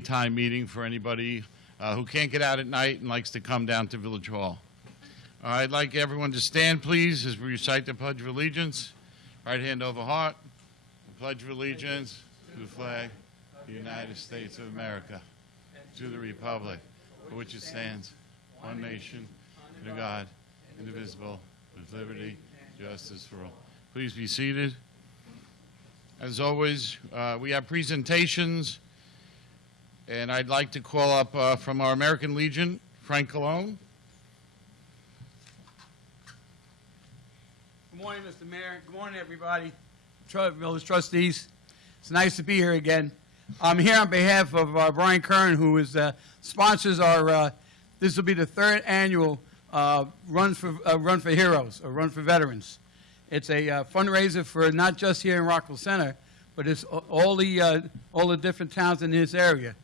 Time meeting for anybody who can't get out at night and likes to come down to Village Hall. I'd like everyone to stand, please, as we recite the Pledge of Allegiance. Right hand over heart. I pledge of allegiance to the flag of the United States of America, to the republic for which it stands, one nation, under God, indivisible, with liberty, justice for all. Please be seated. As always, we have presentations. And I'd like to call up from our American Legion, Frank Colon. Good morning, Mr. Mayor. Good morning, everybody. Village trustees. It's nice to be here again. I'm here on behalf of Brian Kern, who is sponsors our. This will be the third annual Run for Heroes or Run for Veterans. It's a fundraiser for not just here in Rockville Center, but it's all the different towns in this area,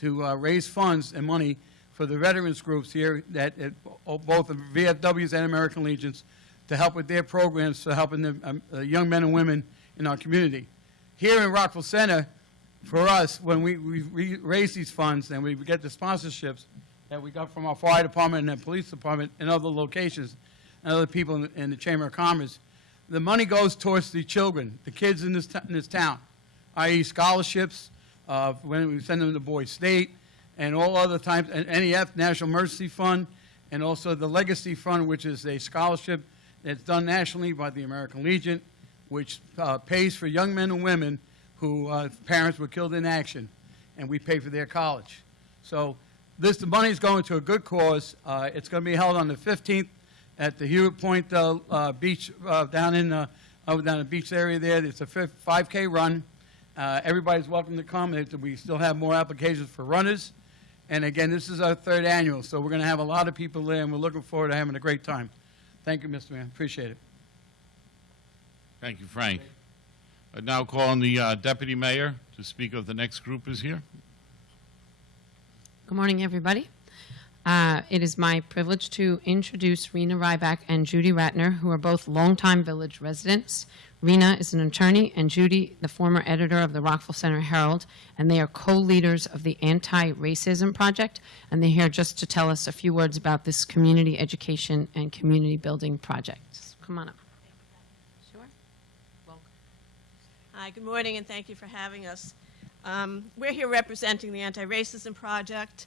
to raise funds and money for the veterans groups here, that both the VFWs and American Legions, to help with their programs for helping the young men and women in our community. Here in Rockville Center, for us, when we raise these funds and we get the sponsorships that we got from our fire department and the police department and other locations and other people in the Chamber of Commerce, the money goes towards the children, the kids in this town, i.e. scholarships, when we send them to Boys State, and all other times, and NEF, National Emergency Fund, and also the Legacy Fund, which is a scholarship that's done nationally by the American Legion, which pays for young men and women whose parents were killed in action, and we pay for their college. So the money is going to a good cause. It's going to be held on the 15th at the Hewitt Point Beach, down in the beach area there. It's a 5K run. Everybody's welcome to come. We still have more applications for runners. And again, this is our third annual, so we're going to have a lot of people there, and we're looking forward to having a great time. Thank you, Mr. Mayor. Appreciate it. Thank you, Frank. I now call on the Deputy Mayor to speak of the next group is here. Good morning, everybody. It is my privilege to introduce Rena Ryback and Judy Ratner, who are both longtime village residents. Rena is an attorney, and Judy, the former editor of the Rockville Center Herald, and they are co-leaders of the Anti-Racism Project, and they're here just to tell us a few words about this community education and community building project. So come on up. Sure. Welcome. Hi, good morning, and thank you for having us. We're here representing the Anti-Racism Project,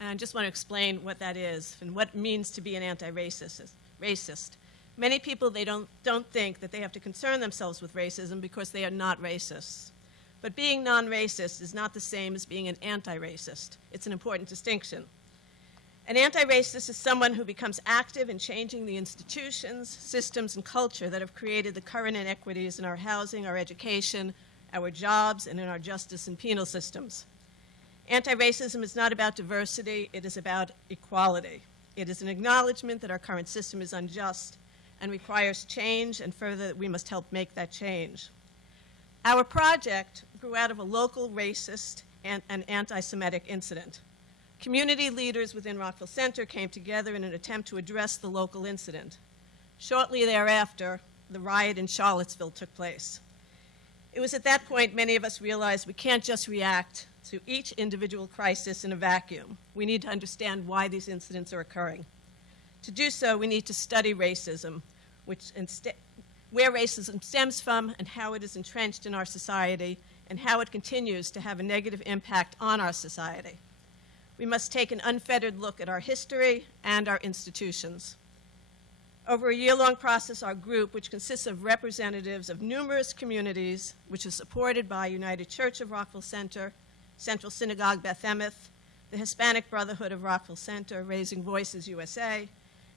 and I just want to explain what that is and what it means to be an anti-racist. Many people, they don't think that they have to concern themselves with racism because they are not racists. But being non-racist is not the same as being an anti-racist. It's an important distinction. An anti-racist is someone who becomes active in changing the institutions, systems, and culture that have created the current inequities in our housing, our education, our jobs, and in our justice and penal systems. Anti-racism is not about diversity, it is about equality. It is an acknowledgement that our current system is unjust and requires change, and further, that we must help make that change. Our project grew out of a local racist and an anti-Semitic incident. Community leaders within Rockville Center came together in an attempt to address the local incident. Shortly thereafter, the riot in Charlottesville took place. It was at that point many of us realized we can't just react to each individual crisis in a vacuum. We need to understand why these incidents are occurring. To do so, we need to study racism, where racism stems from and how it is entrenched in our society and how it continues to have a negative impact on our society. We must take an unfettered look at our history and our institutions. Over a year-long process, our group, which consists of representatives of numerous communities, which is supported by United Church of Rockville Center, Central Synagogue Beth Emeth, the Hispanic Brotherhood of Rockville Center, Raising Voices USA,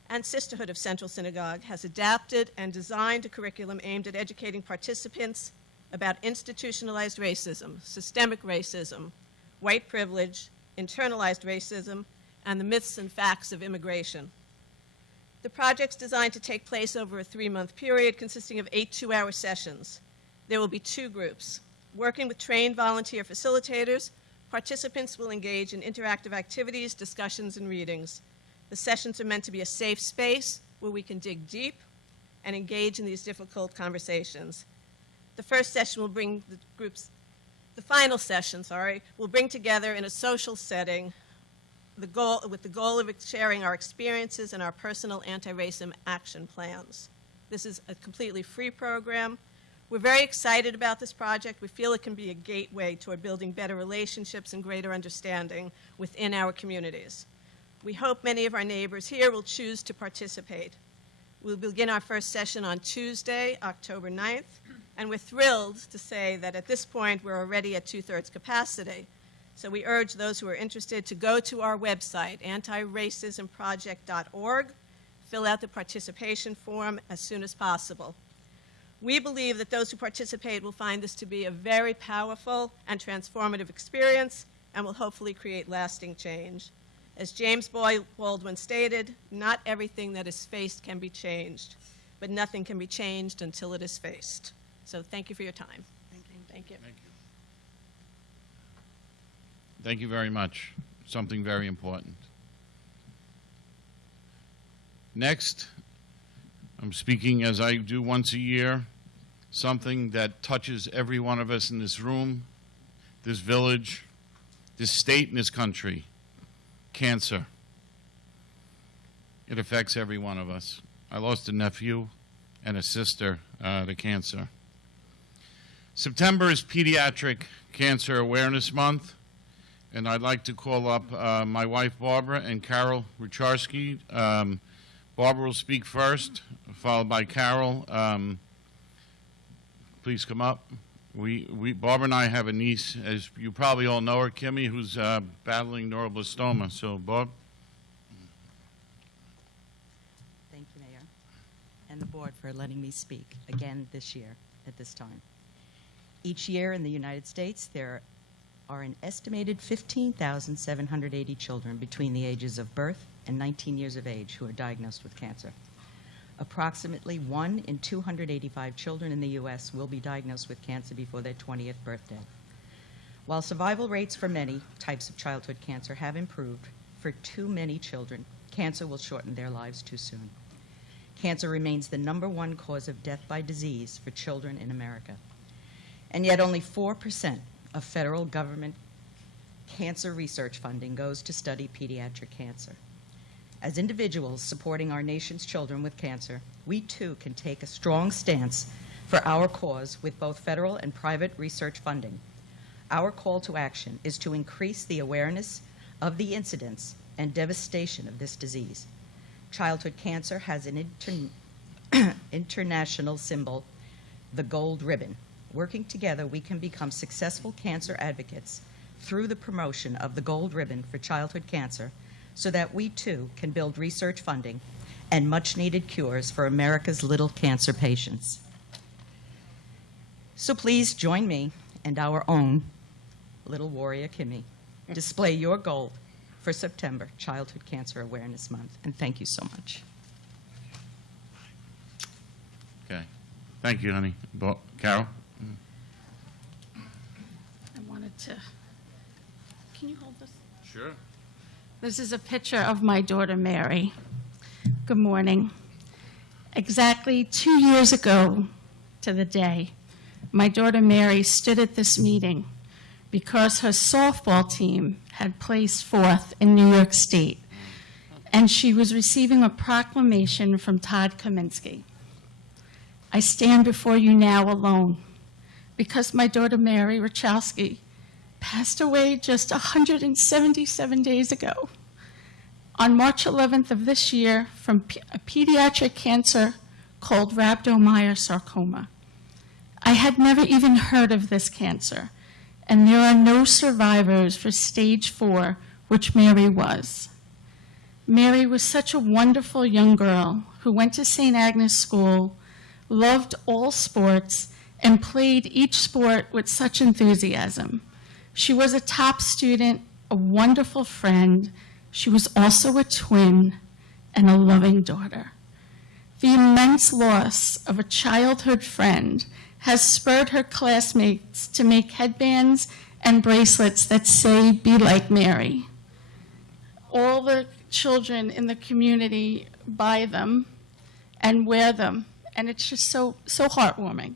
and Sisterhood of Central Synagogue, has adapted and designed a curriculum aimed at educating participants about institutionalized racism, systemic racism, white privilege, internalized racism, and the myths and facts of immigration. The project's designed to take place over a 3-month period consisting of 8 two-hour sessions. There will be 2 groups. Working with trained volunteer facilitators, participants will engage in interactive activities, discussions, and readings. The sessions are meant to be a safe space where we can dig deep and engage in these difficult conversations. The first session will bring the groups The final session, will bring together in a social setting with the goal of sharing our experiences and our personal anti-racism action plans. This is a completely free program. We're very excited about this project. We feel it can be a gateway toward building better relationships and greater understanding within our communities. We hope many of our neighbors here will choose to participate. We'll begin our first session on Tuesday, October 9th, and we're thrilled to say that at this point we're already at 2/3 capacity. So we urge those who are interested to go to our website, antiracismproject.org, fill out the participation form as soon as possible. We believe that those who participate will find this to be a very powerful and transformative experience and will hopefully create lasting change. As James Baldwin stated, not everything that is faced can be changed, but nothing can be changed until it is faced. So thank you for your time. Thank you. Thank you. Thank you very much. Something very important. Next, I'm speaking, as I do once a year, something that touches every one of us in this room, this village, this state, and this country. Cancer. It affects every one of us. I lost a nephew and a sister to cancer. September is Pediatric Cancer Awareness Month, and I'd like to call up my wife Barbara and Carol Rucharski. Barbara will speak first, followed by Carol. Please come up. Barbara and I have a niece, as you probably all know her, Kimmy, who's battling neuroblastoma. So, Barb. Thank you, Mayor, and the board for letting me speak again this year at this time. Each year in the United States, there are an estimated 15,780 children between the ages of birth and 19 years of age who are diagnosed with cancer. Approximately 1 in 285 children in the U.S. will be diagnosed with cancer before their 20th birthday. While survival rates for many types of childhood cancer have improved, for too many children, cancer will shorten their lives too soon. Cancer remains the #1 cause of death by disease for children in America. And yet only 4% of federal government cancer research funding goes to study pediatric cancer. As individuals supporting our nation's children with cancer, we too can take a strong stance for our cause with both federal and private research funding. Our call to action is to increase the awareness of the incidence and devastation of this disease. Childhood cancer has an international symbol, the gold ribbon. Working together, we can become successful cancer advocates through the promotion of the gold ribbon for childhood cancer, so that we too can build research funding and much-needed cures for America's little cancer patients. So please join me and our own little warrior Kimmy. Display your gold for September, Childhood Cancer Awareness Month, and thank you so much. Okay. Thank you, honey. Carol? I wanted to, can you hold this? Sure. This is a picture of my daughter, Mary. Good morning. Exactly 2 years ago to the day, my daughter Mary stood at this meeting because her softball team had placed 4th in New York State, and she was receiving a proclamation from Todd Kaminsky. I stand before you now alone because my daughter Mary Rucharski passed away just 177 days ago, on March 11th of this year, from a pediatric cancer called rhabdomyosarcoma. I had never even heard of this cancer, and there are no survivors for stage 4, which Mary was. Mary was such a wonderful young girl who went to St. Agnes School, loved all sports, and played each sport with such enthusiasm. She was a top student, a wonderful friend. She was also a twin and a loving daughter. The immense loss of a childhood friend has spurred her classmates to make headbands and bracelets that say, "Be like Mary." All the children in the community buy them and wear them, and it's just so heartwarming.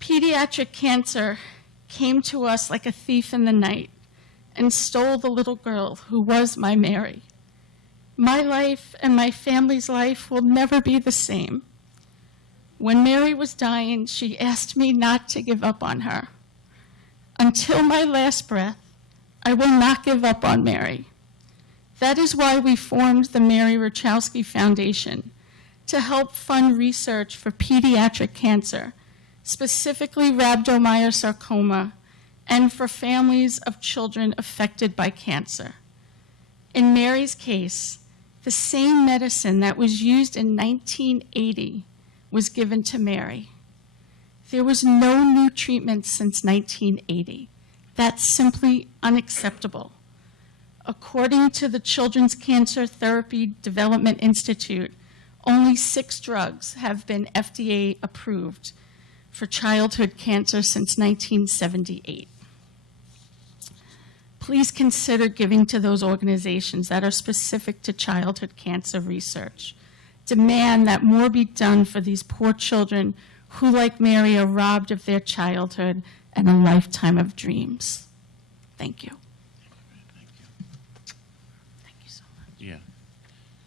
Pediatric cancer came to us like a thief in the night and stole the little girl who was my Mary. My life and my family's life will never be the same. When Mary was dying, she asked me not to give up on her. Until my last breath, I will not give up on Mary. That is why we formed the Mary Rachowski Foundation, to help fund research for pediatric cancer, specifically rhabdomyosarcoma, and for families of children affected by cancer. In Mary's case, the same medicine that was used in 1980 was given to Mary. There was no new treatment since 1980. That's simply unacceptable. According to the Children's Cancer Therapy Development Institute, only 6 drugs have been FDA approved for childhood cancer since 1978. Please consider giving to those organizations that are specific to childhood cancer research. Demand that more be done for these poor children who, like Mary, are robbed of their childhood and a lifetime of dreams. Thank you. Thank you so much. Yeah.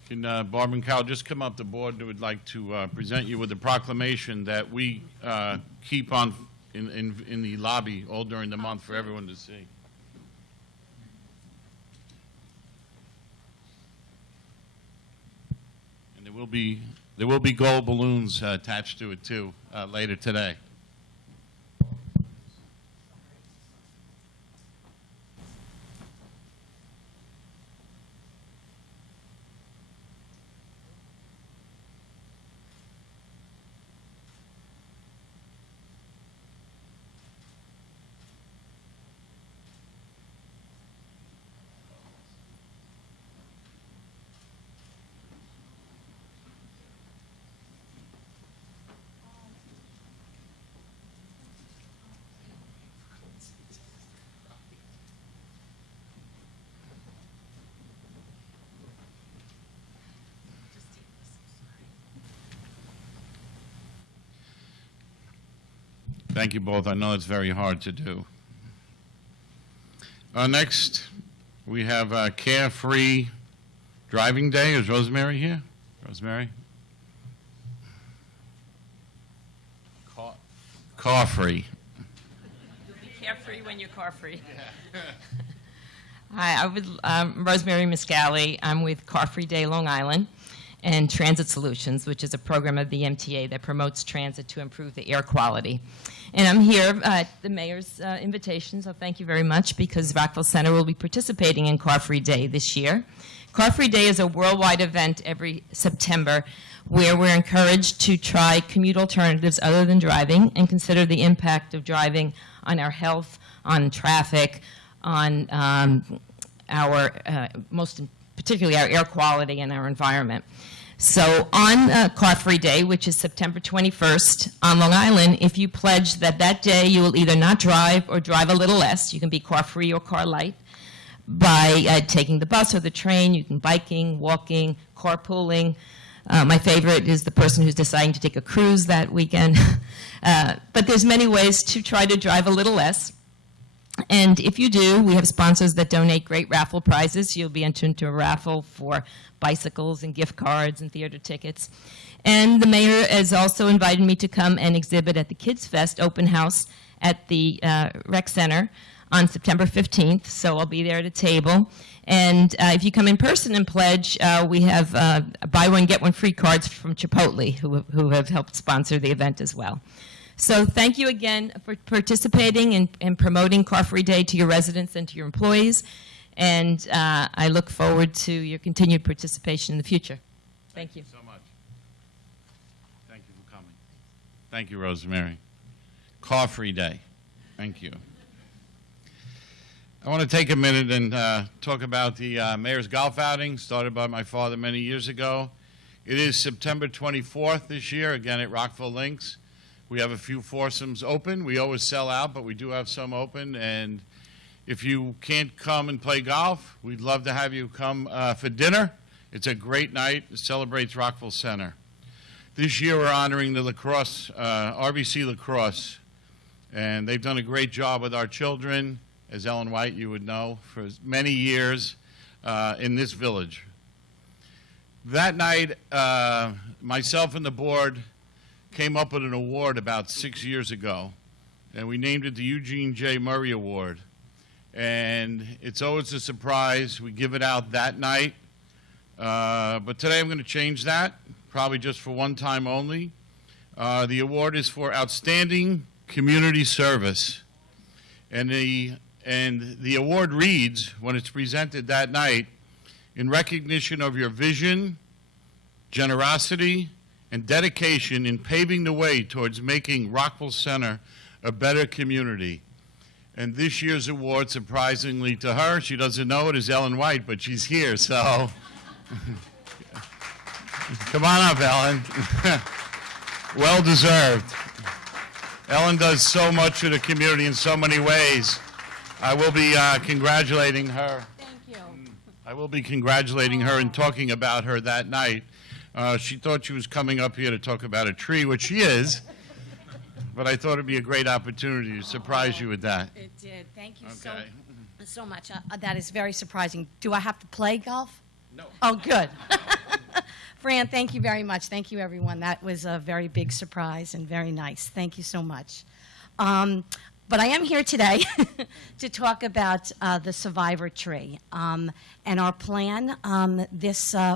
Can Barbara and Carol just come up? The board would like to present you with a proclamation that we keep on in the lobby all during the month for everyone to see. And there will be gold balloons attached to it too later today. Thank you both. I know it's very hard to do. Next, we have Carefree Driving Day. Is Rosemary here? Rosemary? Car free. You'll be carefree when you're car free. Hi, I'm Rosemary Miscali. I'm with Car Free Day Long Island and Transit Solutions, which is a program of the MTA that promotes transit to improve the air quality. And I'm here at the mayor's invitation, so thank you very much, because Rockville Center will be participating in Car Free Day this year. Car Free Day is a worldwide event every September where we're encouraged to try commute alternatives other than driving and consider the impact of driving on our health, on traffic, on particularly our air quality and our environment. So on Car Free Day, which is September 21st on Long Island, if you pledge that that day you will either not drive or drive a little less, you can be car free or car light, by taking the bus or the train, you can biking, walking, carpooling. My favorite is the person who's deciding to take a cruise that weekend. But there's many ways to try to drive a little less. And if you do, we have sponsors that donate great raffle prizes. You'll be entered into a raffle for bicycles and gift cards and theater tickets. And the mayor has also invited me to come and exhibit at the Kids Fest open house at the rec center on September 15th. So I'll be there at a table. And if you come in person and pledge, we have buy one, get one free cards from Chipotle, who have helped sponsor the event as well. So thank you again for participating and promoting Car Free Day to your residents and to your employees. And I look forward to your continued participation in the future. Thank you. So much. Thank you for coming. Thank you, Rosemary. Car Free Day. Thank you. I want to take a minute and talk about the mayor's golf outing started by my father many years ago. It is September 24th this year, again at Rockville Links. We have a few foursomes open. We always sell out, but we do have some open. And if you can't come and play golf, we'd love to have you come for dinner. It's a great night. It celebrates Rockville Center. This year we're honoring the lacrosse, RBC lacrosse. And they've done a great job with our children, as Ellen White, you would know, for many years in this village. That night, myself and the board came up with an award about 6 years ago, and we named it the Eugene J. Murray Award. And it's always a surprise. We give it out that night. But today I'm going to change that, probably just for one time only. The award is for outstanding community service. And the award reads, when it's presented that night, in recognition of your vision, generosity, and dedication in paving the way towards making Rockville Center a better community. And this year's award, surprisingly to her, she doesn't know it, is Ellen White, but she's here, so come on up, Ellen. Well deserved. Ellen does so much for the community in so many ways. I will be congratulating her. Thank you. I will be congratulating her and talking about her that night. She thought she was coming up here to talk about a tree, which she is, but I thought it'd be a great opportunity to surprise you with that. It did. Thank you Okay. so much. That is very surprising. Do I have to play golf? No. Oh, good. Fran, thank you very much. Thank you, everyone. That was a very big surprise and very nice. Thank you so much. But I am here today to talk about the survivor tree. And our plan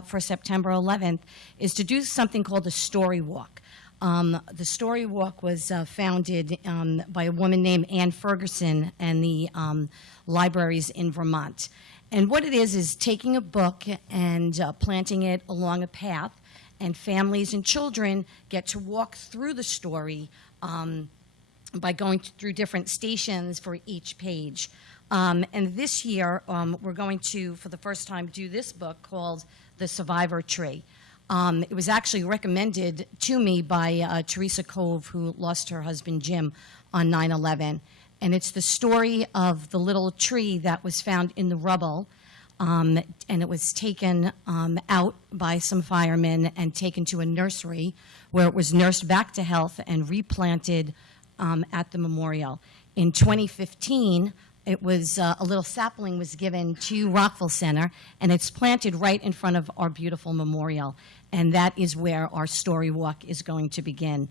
for September 11th is to do something called a story walk. The story walk was founded by a woman named Ann Ferguson and the libraries in Vermont. And what it is taking a book and planting it along a path, and families and children get to walk through the story by going through different stations for each page. And this year, we're going to, for the first time, do this book called The Survivor Tree. It was actually recommended to me by Teresa Cove, who lost her husband Jim on 9/11. And it's the story of the little tree that was found in the rubble, and it was taken out by some firemen and taken to a nursery where it was nursed back to health and replanted at the memorial. In 2015, it was a little sapling was given to Rockville Center, and it's planted right in front of our beautiful memorial. And that is where our story walk is going to begin.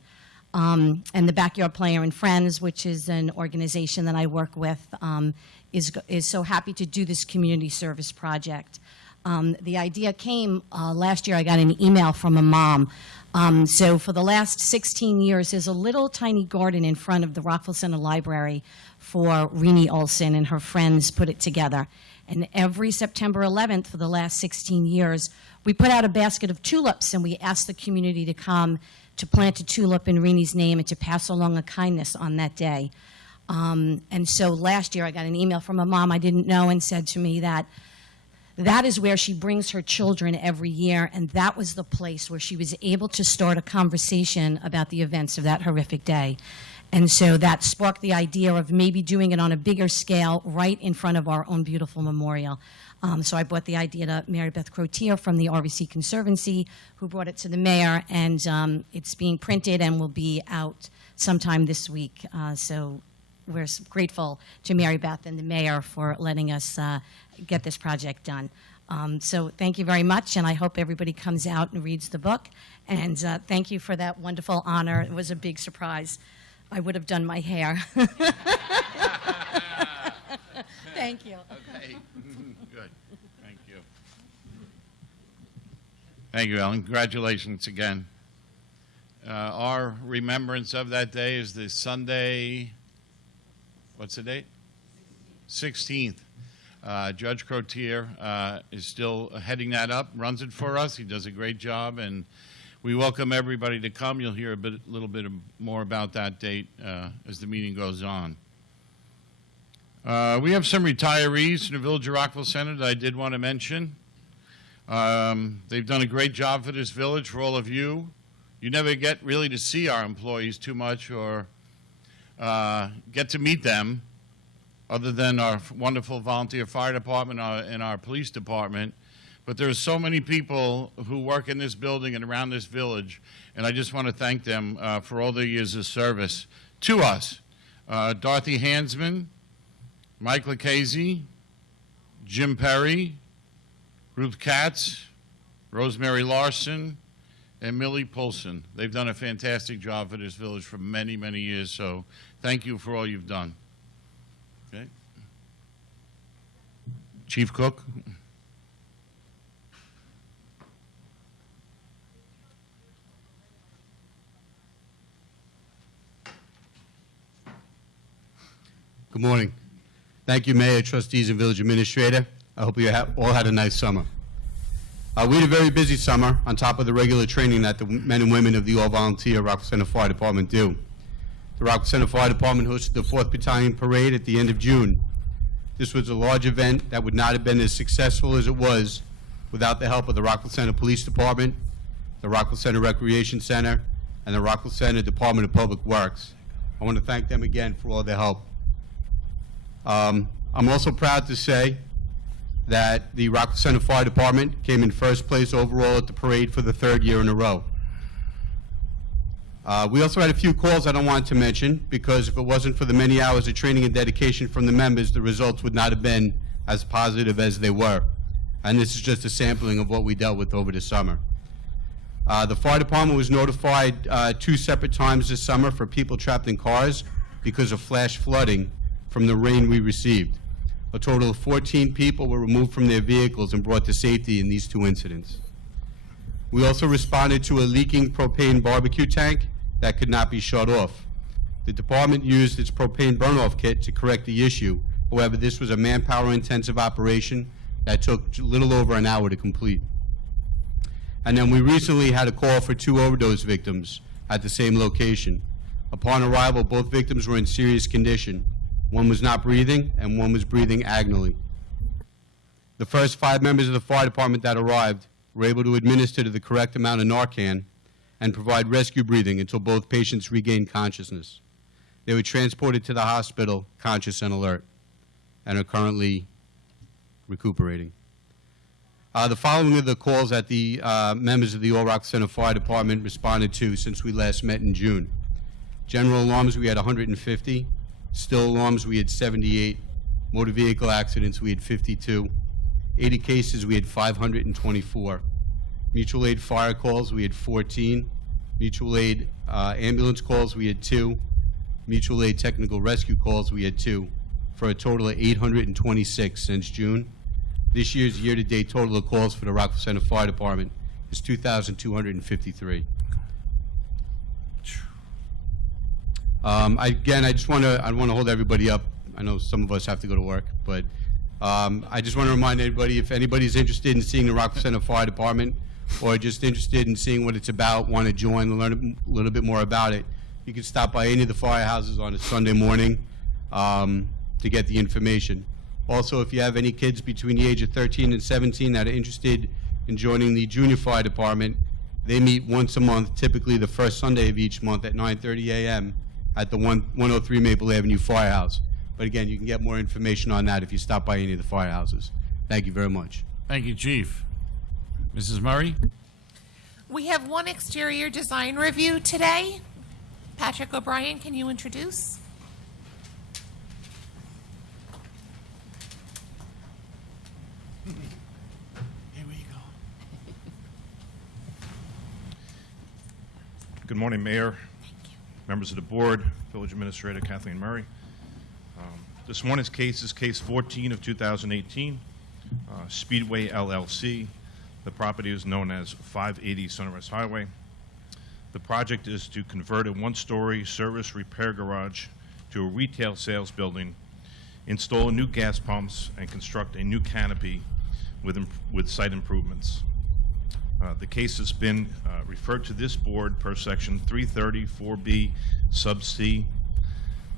And the Backyard Player and Friends, which is an organization that I work with, is so happy to do this community service project. The idea came last year. I got an email from a mom. So for the last 16 years, there's a little tiny garden in front of the Rockville Center Library for Renee Olson, and her friends put it together. And every September 11th for the last 16 years, we put out a basket of tulips, and we asked the community to come to plant a tulip in Renee's name and to pass along a kindness on that day. And so last year I got an email from a mom I didn't know and said to me that that is where she brings her children every year, and that was the place where she was able to start a conversation about the events of that horrific day. And so that sparked the idea of maybe doing it on a bigger scale right in front of our own beautiful memorial. So I brought the idea to Mary Beth Crotier from the RVC Conservancy, who brought it to the mayor, and it's being printed and will be out sometime this week. So we're grateful to Mary Beth and the mayor for letting us get this project done. So thank you very much, and I hope everybody comes out and reads the book. And thank you for that wonderful honor. It was a big surprise. I would have done my hair. Thank you. Okay. Good. Thank you. Thank you, Ellen. Congratulations again. Our remembrance of that day is this Sunday. What's the date? 16th. Judge Crotier is still heading that up, runs it for us. He does a great job, and we welcome everybody to come. You'll hear a little bit more about that date as the meeting goes on. We have some retirees in the Village of Rockville Center that I did want to mention. They've done a great job for this village, for all of you. You never get really to see our employees too much or get to meet them, other than our wonderful volunteer fire department and our police department. But there are so many people who work in this building and around this village, and I just want to thank them for all their years of service to us. Dorothy Hansman, Mike Lucchese, Jim Perry, Ruth Katz, Rosemary Larson, and Millie Polson. They've done a fantastic job for this village for many, many years, so thank you for all you've done. Okay. Chief Cook. Good morning. Thank you, Mayor, trustees, and village administrator. I hope you all had a nice summer. We had a very busy summer on top of the regular training that the men and women of the all-volunteer Rockville Center Fire Department do. The Rockville Center Fire Department hosted the 4th Battalion Parade at the end of June. This was a large event that would not have been as successful as it was without the help of the Rockville Center Police Department, the Rockville Center Recreation Center, and the Rockville Center Department of Public Works. I want to thank them again for all their help. I'm also proud to say that the Rockville Center Fire Department came in first place overall at the parade for the 3rd year in a row. We also had a few calls I don't want to mention because if it wasn't for the many hours of training and dedication from the members, the results would not have been as positive as they were. And this is just a sampling of what we dealt with over the summer. The fire department was notified 2 separate times this summer for people trapped in cars because of flash flooding from the rain we received. A total of 14 people were removed from their vehicles and brought to safety in these 2 incidents. We also responded to a leaking propane barbecue tank that could not be shut off. The department used its propane burn-off kit to correct the issue. However, this was a manpower-intensive operation that took a little over an hour to complete. And then we recently had a call for 2 overdose victims at the same location. Upon arrival, both victims were in serious condition. One was not breathing, and one was breathing agonally. The first 5 members of the fire department that arrived were able to administer the correct amount of Narcan and provide rescue breathing until both patients regained consciousness. They were transported to the hospital, conscious and alert, and are currently recuperating. The following are the calls that the members of the All Rock Center Fire Department responded to since we last met in June. General alarms, we had 150. Still alarms, we had 78. Motor vehicle accidents, we had 52. 80 cases, we had 524. Mutual aid fire calls, we had 14. Mutual aid ambulance calls, we had 2. Mutual aid technical rescue calls, we had 2, for a total of 826 since June. This year's year-to-date total of calls for the Rockville Center Fire Department is 2,253. Again, I don't want to hold everybody up. I know some of us have to go to work, but I just want to remind everybody, if anybody's interested in seeing the Rockville Center Fire Department or just interested in seeing what it's about, want to join and learn a little bit more about it, you can stop by any of the firehouses on a Sunday morning to get the information. Also, if you have any kids between the age of 13 and 17 that are interested in joining the Junior Fire Department, they meet once a month, typically the first Sunday of each month at 9:30 a.m. at the 103 Maple Avenue Firehouse. But again, you can get more information on that if you stop by any of the firehouses. Thank you very much. Thank you, Chief. Mrs. Murray? We have one exterior design review today. Patrick O'Brien, can you introduce? Here we go. Good morning, Mayor, members of the board, Village Administrator Kathleen Murray. This morning's case is case 14 of 2018, Speedway LLC. The property is known as 580 Sunrise Highway. The project is to convert a one-story service repair garage to a retail sales building, install new gas pumps, and construct a new canopy with site improvements. The case has been referred to this board per section 334B sub C,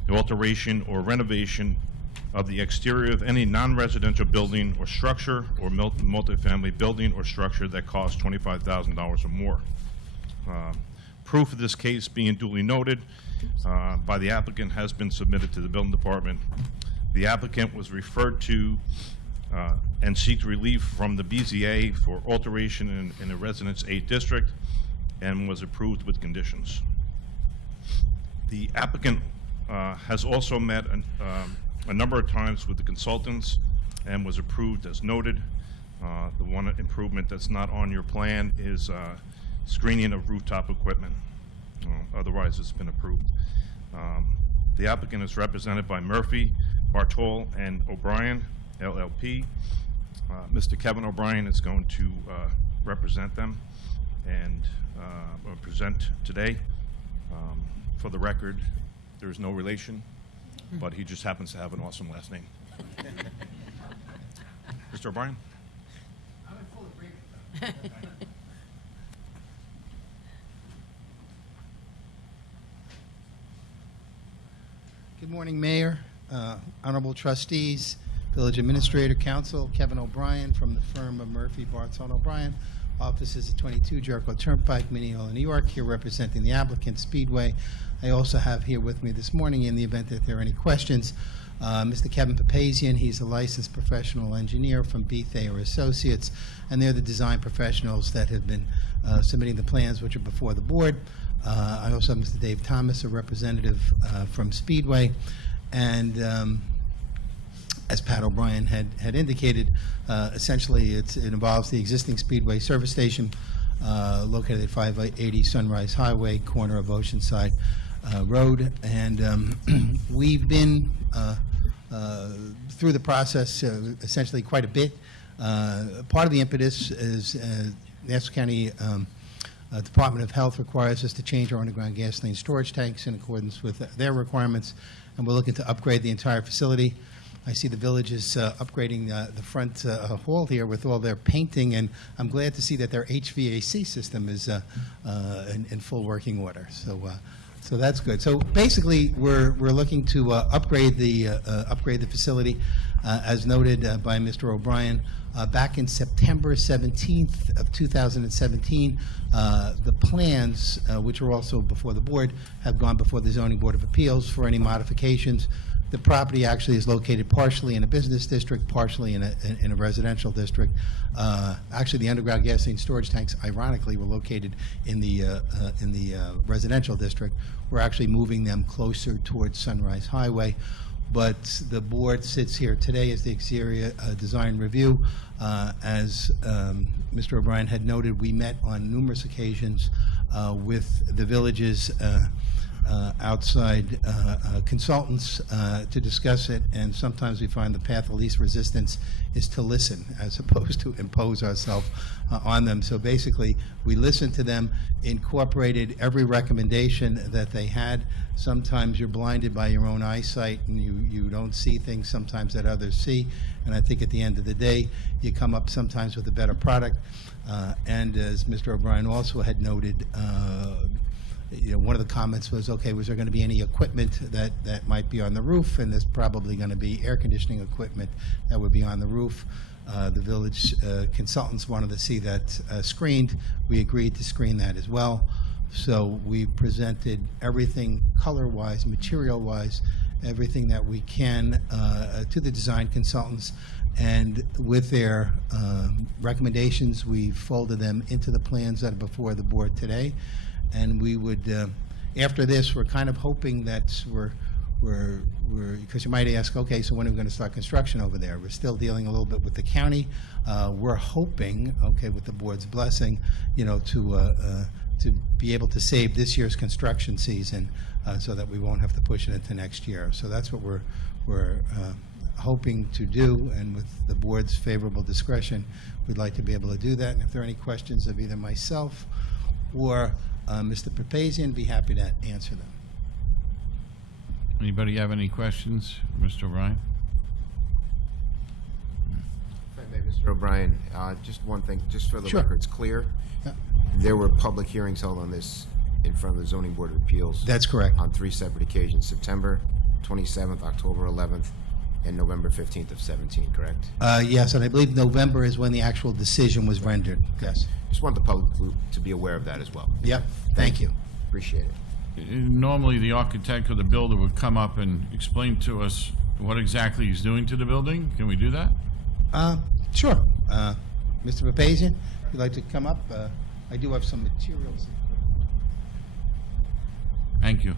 the alteration or renovation of the exterior of any non-residential building or structure or multifamily building or structure that costs $25,000 or more. Proof of this case being duly noted by the applicant has been submitted to the building department. The applicant was referred to and seeks relief from the BZA for alteration in the Residence 8 district and was approved with conditions. The applicant has also met a number of times with the consultants and was approved as noted. The one improvement that's not on your plan is screening of rooftop equipment. Otherwise, it's been approved. The applicant is represented by Murphy, Bartol, and O'Brien, LLP. Mr. Kevin O'Brien is going to represent them and present today. For the record, there is no relation, but he just happens to have an awesome last name. Mr. O'Brien? I'm in full agreement. Good morning, Mayor, honorable trustees, Village Administrator, Council, Kevin O'Brien from the firm of Murphy, Bartol, O'Brien. Offices at 22 Jericho Turnpike, Mineola, New York, here representing the applicant, Speedway. I also have here with me this morning, in the event that there are any questions, Mr. Kevin Papazian. He's a licensed professional engineer from B. Thayer Associates, and they're the design professionals that have been submitting the plans which are before the board. I also have Mr. Dave Thomas, a representative from Speedway, and as Pat O'Brien had indicated, essentially it involves the existing Speedway service station located at 580 Sunrise Highway, corner of Oceanside Road. And we've been through the process essentially quite a bit. Part of the impetus is Nassau County Department of Health requires us to change our underground gasoline storage tanks in accordance with their requirements, and we're looking to upgrade the entire facility. I see the village is upgrading the front hall here with all their painting, and I'm glad to see that their HVAC system is in full working order. So that's good. So basically, we're looking to upgrade the facility, as noted by Mr. O'Brien. Back in September 17th of 2017, the plans, which are also before the board, have gone before the Zoning Board of Appeals for any modifications. The property actually is located partially in a business district, partially in a residential district. Actually, the underground gasoline storage tanks, ironically, were located in the residential district. We're actually moving them closer towards Sunrise Highway. But the board sits here today as the exterior design review. As Mr. O'Brien had noted, we met on numerous occasions with the village's outside consultants to discuss it, and sometimes we find the path of least resistance is to listen as opposed to impose ourselves on them. So basically, we listened to them, incorporated every recommendation that they had. Sometimes you're blinded by your own eyesight and you don't see things sometimes that others see, and I think at the end of the day, you come up sometimes with a better product. And as Mr. O'Brien also had noted, one of the comments was, okay, was there going to be any equipment that might be on the roof? And there's probably going to be air conditioning equipment that would be on the roof. The village consultants wanted to see that screened. We agreed to screen that as well. So we presented everything color-wise, material-wise, everything that we can to the design consultants. And with their recommendations, we folded them into the plans that are before the board today. And we would, after this, we're kind of hoping that we're because you might ask, okay, so when are we going to start construction over there? We're still dealing a little bit with the county. We're hoping, okay, with the board's blessing, to be able to save this year's construction season so that we won't have to push it into next year. So that's what we're hoping to do, and with the board's favorable discretion, we'd like to be able to do that. And if there are any questions of either myself or Mr. Papazian, be happy to answer them. Anybody have any questions, Mr. O'Brien? If I may, Mr. O'Brien, just one thing, just for the Sure. record's clear. Yeah. There were public hearings held on this in front of the Zoning Board of Appeals. That's correct. On 3 separate occasions, September 27th, October 11th, and November 15th of 17, correct? Yes, and I believe November is when the actual decision was rendered. Yes. Just want the public to be aware of that as well. Yep. Thank you. Appreciate it. Normally, the architect or the builder would come up and explain to us what exactly he's doing to the building. Can we do that? Sure. Mr. Papazian, if you'd like to come up, I do have some materials. Thank you.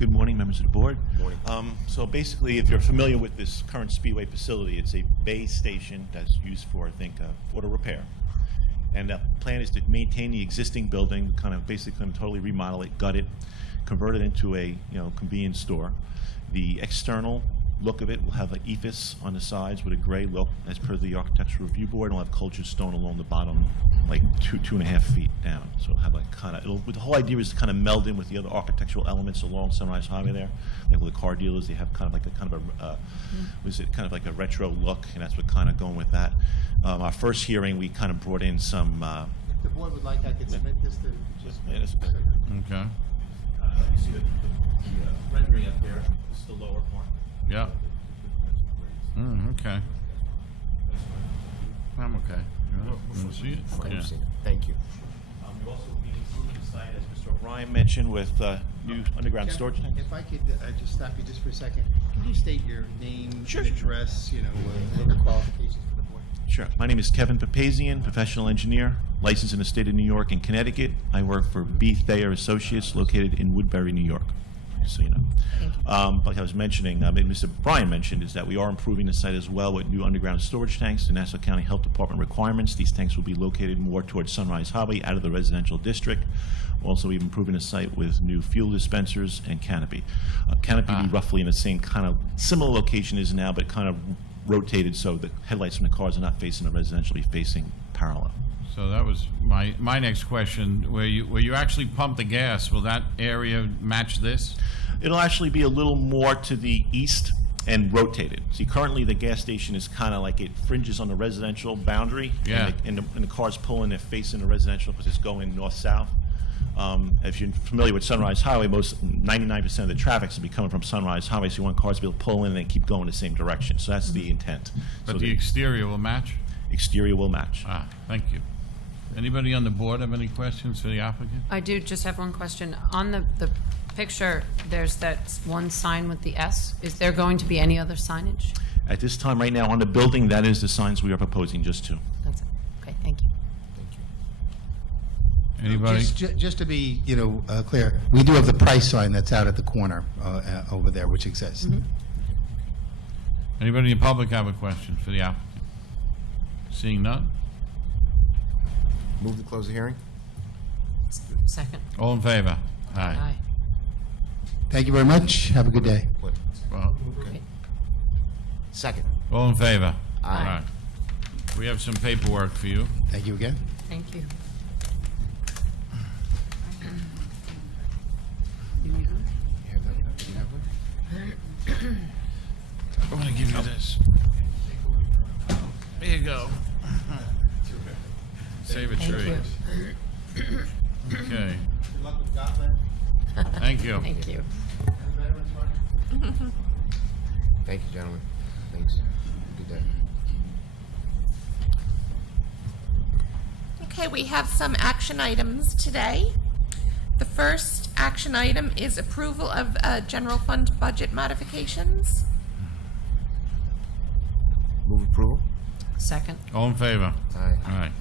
Good morning, members of the board. Morning. So basically, if you're familiar with this current Speedway facility, it's a base station that's used for, I think, auto repair. And the plan is to maintain the existing building, kind of basically totally remodel it, gut it, convert it into a convenience store. The external look of it will have an ephes on the sides with a gray look, as per the Architectural Review Board. It'll have cultured stone along the bottom, like 2.5 feet down. So it'll have like the whole idea is to kind of meld in with the other architectural elements along Sunrise Highway there. Like with the car dealers, they have kind of like a retro look, and that's what kind of going with that. Our first hearing, we kind of brought in some. If the board would like, I could submit this to just. Okay. You see the rendering up there. This is the lower part. Yeah. Okay. I'm okay. You wanna see it? Yeah. Thank you. We've also been improving the site, as Mr. O'Brien mentioned, with new underground storage tanks. If I could just stop you just for a second, could you state your name, Sure. address, labor qualifications for the board? Sure. My name is Kevin Papazian, professional engineer, licensed in the state of New York and Connecticut. I work for B. Thayer Associates, located in Woodbury, New York. So you know. Like I was mentioning, Mr. Bryan mentioned, is that we are improving the site as well with new underground storage tanks to Nassau County Health Department requirements. These tanks will be located more towards Sunrise Highway, out of the residential district. Also, we've improving the site with new fuel dispensers and canopy. Canopy will be roughly in the same kind of similar location as now, but kind of rotated so the headlights from the cars are not facing the residential, be facing parallel. So that was my next question. Where you actually pump the gas, will that area match this? It'll actually be a little more to the east and rotated. See, currently the gas station is kind of like it fringes on the residential boundary. Yeah. And the cars pulling, they're facing the residential because it's going north-south. If you're familiar with Sunrise Highway, 99% of the traffic is going to be coming from Sunrise Highway, so you want cars to be able to pull in and keep going the same direction. So that's the intent. But So the exterior will match? exterior will match. Thank you. Anybody on the board have any questions for the applicant? I do just have one question. On the picture, there's that one sign with the S. Is there going to be any other signage? At this time, right now, on the building, that is the signs we are proposing just to. That's it. Okay, thank you. Anybody? Just to be, clear, we do have the price sign that's out at the corner over there, which exists. Anybody in the public have a question for the applicant? Seeing none? Move to close the hearing? Second. All in favor? Aye. Thank you very much. Have a good day. What? Well, Second. all in favor? Aye. We have some paperwork for you. Thank you again. Thank you. You have that? Do you have one? I'm going to give you this. There you go. Save a tree. Okay. Good luck with Gotland. Thank you. Thank you. Thank you, gentlemen. Thanks. Good day. Okay, we have some action items today. The first action item is approval of general fund budget modifications. Move approval? Second. All in favor? Aye. All right.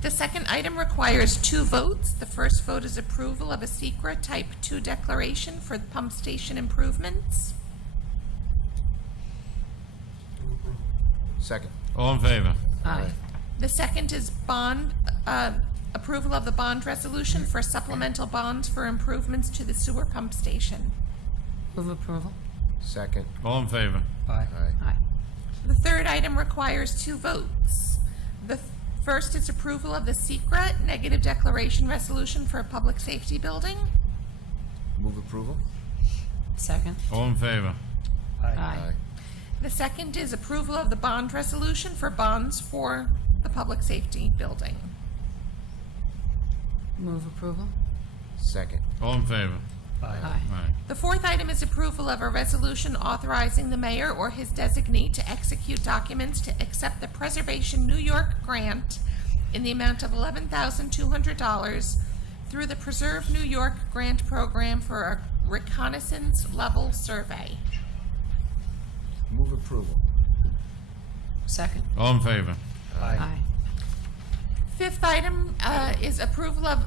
The second item requires 2 votes. The first vote is approval of a SECRA Type 2 declaration for the pump station improvements. Second. All in favor? Aye. The second is approval of the bond resolution for supplemental bonds for improvements to the sewer pump station. Move approval. Second. All in favor? Aye. Aye. The third item requires 2 votes. The first is approval of the SECRA negative declaration resolution for a public safety building. Move approval? Second. All in favor? Aye. The second is approval of the bond resolution for bonds for the public safety building. Move approval. Second. All in favor? Aye. All right. The fourth item is approval of a resolution authorizing the mayor or his designee to execute documents to accept the Preservation New York grant in the amount of $11,200 through the Preserve New York grant program for a reconnaissance level survey. Move approval? Second. All in favor? Aye. Fifth item is approval of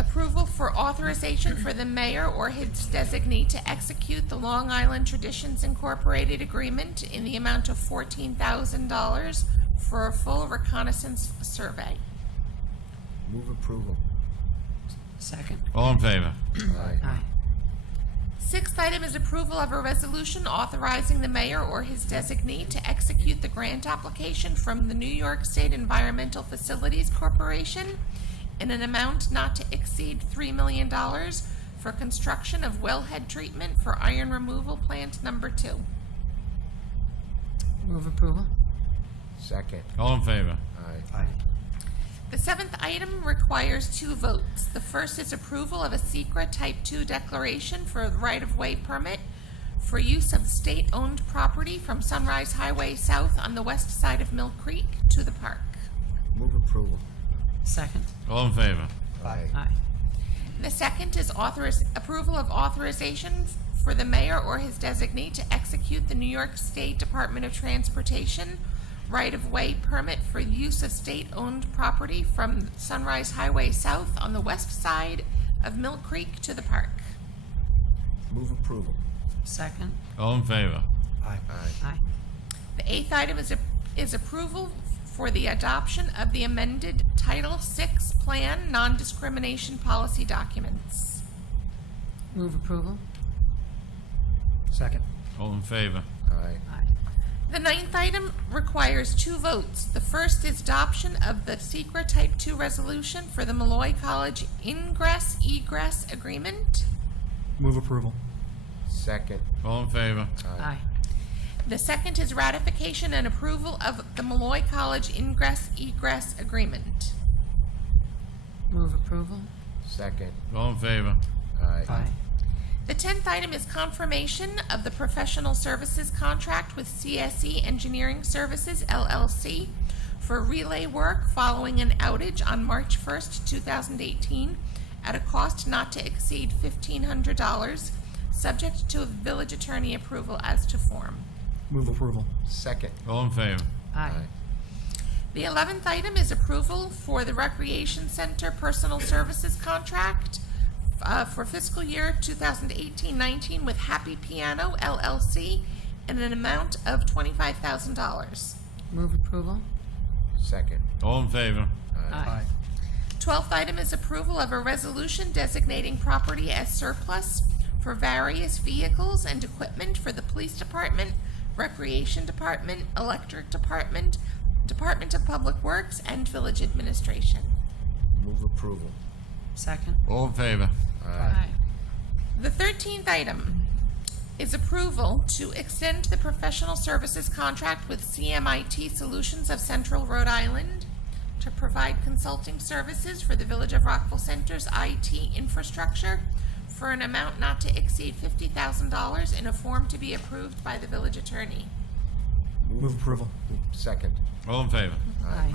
approval for authorization for the mayor or his designee to execute the Long Island Traditions Incorporated agreement in the amount of $14,000 for a full reconnaissance survey. Move approval. Second. All in favor? Aye. Sixth item is approval of a resolution authorizing the mayor or his designee to execute the grant application from the New York State Environmental Facilities Corporation in an amount not to exceed $3 million for construction of wellhead treatment for iron removal plant number 2. Move approval. Second. All in favor? Aye. The seventh item requires 2 votes. The first is approval of a SECRA Type 2 declaration for a right-of-way permit for use of state-owned property from Sunrise Highway South on the west side of Mill Creek to the park. Move approval. Second. All in favor? Aye. Aye. The second is approval of authorization for the mayor or his designee to execute the New York State Department of Transportation right-of-way permit for use of state-owned property from Sunrise Highway South on the west side of Mill Creek to the park. Move approval. Second. All in favor? Aye. Aye. The eighth item is approval for the adoption of the amended Title VI Plan Non-Discrimination Policy documents. Move approval. Second. All in favor? Aye. Aye. The ninth item requires 2 votes. The first is adoption of the SECRA Type 2 resolution for the Malloy College Ingress-Egress Agreement. Move approval. Second. All in favor? Aye. The second is ratification and approval of the Malloy College Ingress-Egress Agreement. Move approval. Second. All in favor? Aye. Aye. The 10th item is confirmation of the professional services contract with CSE Engineering Services, LLC, for relay work following an outage on March 1st, 2018, at a cost not to exceed $1,500, subject to village attorney approval as to form. Move approval. Second. All in favor? Aye. The 11th item is approval for the Recreation Center Personal Services Contract for fiscal year 2018-19 with Happy Piano, LLC, in an amount of $25,000. Move approval. Second. All in favor? Aye. 12th item is approval of a resolution designating property as surplus for various vehicles and equipment for the Police Department, Recreation Department, Electric Department, Department of Public Works, and Village Administration. Move approval. Second. All in favor? Aye. The 13th item is approval to extend the professional services contract with CMIT Solutions of Central Rhode Island to provide consulting services for the Village of Rockville Center's IT infrastructure for an amount not to exceed $50,000 in a form to be approved by the village attorney. Move approval. Second. All in favor? Aye.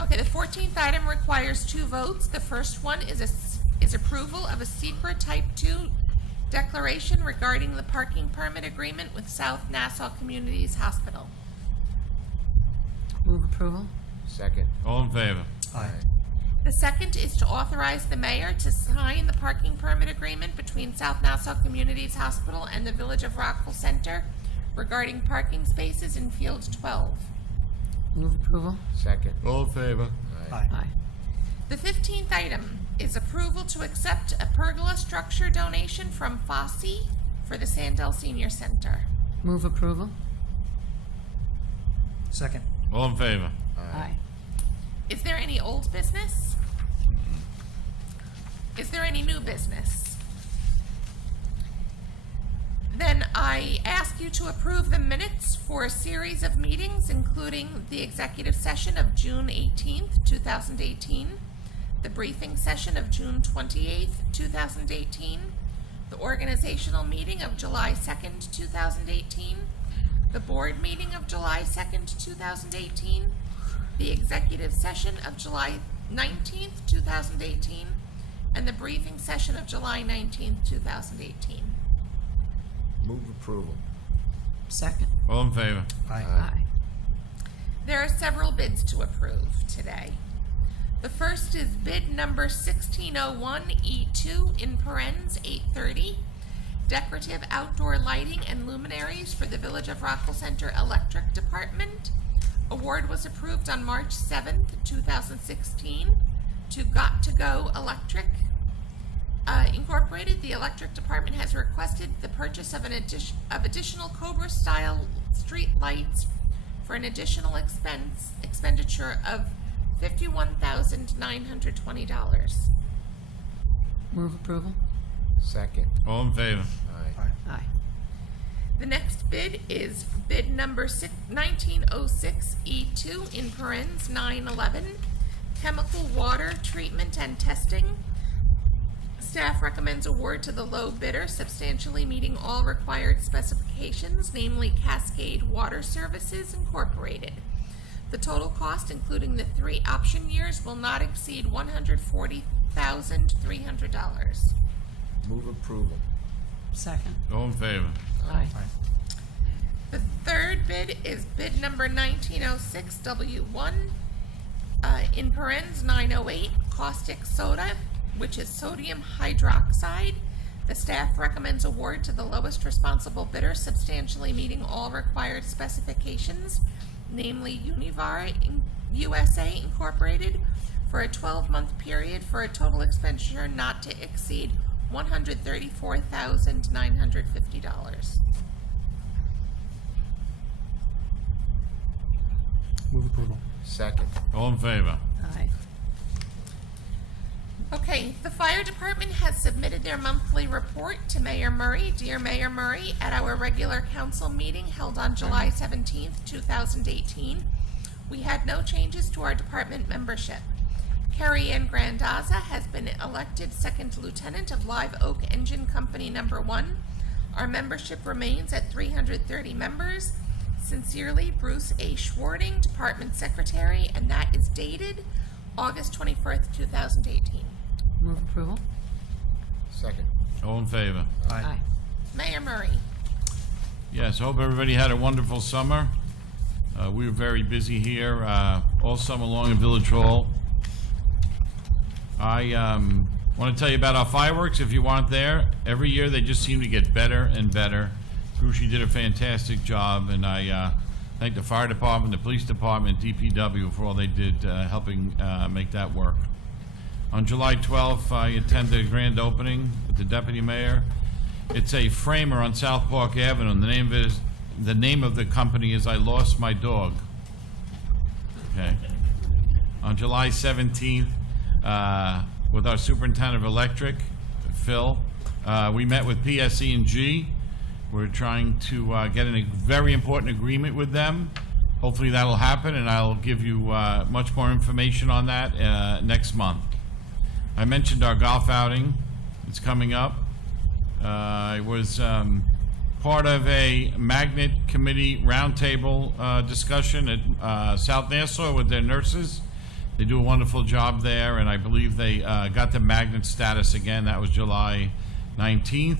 Okay, the 14th item requires 2 votes. The first one is approval of a SECRA Type 2 declaration regarding the parking permit agreement with South Nassau Communities Hospital. Move approval. Second. All in favor? Aye. The second is to authorize the mayor to sign the parking permit agreement between South Nassau Communities Hospital and the Village of Rockville Center regarding parking spaces in Field 12. Move approval. Second. All in favor? Aye. Aye. The 15th item is approval to accept a pergola structure donation from Fosse for the Sandell Senior Center. Move approval. Second. All in favor? Aye. Is there any old business? Is there any new business? Then I ask you to approve the minutes for a series of meetings, including the executive session of June 18th, 2018, the briefing session of June 28th, 2018, the organizational meeting of July 2nd, 2018, the board meeting of July 2nd, 2018, the executive session of July 19th, 2018, and the briefing session of July 19th, 2018. Move approval. Second. All in favor? Aye. There are several bids to approve today. The first is bid number 1601E2 in parens 830, decorative outdoor lighting and luminaries for the Village of Rockville Center Electric Department. Award was approved on March 7th, 2016 to Got to Go Electric Incorporated. The electric department has requested the purchase of additional Cobra style street lights for an additional expenditure of $51,920. Move approval. Second. All in favor? Aye. Aye. The next bid is bid number 1906E2 in parens 911, chemical water treatment and testing. Staff recommends award to the low bidder, substantially meeting all required specifications, namely Cascade Water Services Incorporated. The total cost, including the 3 option years, will not exceed $140,300. Move approval. Second. All in favor? Aye. The third bid is bid number 1906W1 in parens 908, caustic soda, which is sodium hydroxide. The staff recommends award to the lowest responsible bidder, substantially meeting all required specifications, namely Univara USA Incorporated, for a 12-month period for a total expenditure not to exceed $134,950. Move approval. Second. All in favor? Aye. Okay, the fire department has submitted their monthly report to Mayor Murray. Dear Mayor Murray, at our regular council meeting held on July 17th, 2018, we had no changes to our department membership. Carrie Ann Grandazza has been elected second lieutenant of Live Oak Engine Company Number 1. Our membership remains at 330 members. Sincerely, Bruce A. Schwarting, Department Secretary, and that is dated August 21st, 2018. Move approval. Second. All in favor? Aye. Mayor Murray. Yes, hope everybody had a wonderful summer. We were very busy here all summer long in Village Hall. I want to tell you about our fireworks if you weren't there. Every year they just seem to get better and better. Grushi did a fantastic job, and I thank the fire department, the police department, DPW for all they did helping make that work. On July 12th, I attended a grand opening with the deputy mayor. It's a framer on South Park Avenue, and the name of the company is I Lost My Dog. Okay. On July 17th, with our superintendent of electric, Phil, we met with PSE&G. We're trying to get a very important agreement with them. Hopefully that'll happen, and I'll give you much more information on that next month. I mentioned our golf outing. It's coming up. I was part of a Magnet Committee roundtable discussion at South Nassau with their nurses. They do a wonderful job there, and I believe they got the Magnet status again. That was July 19th.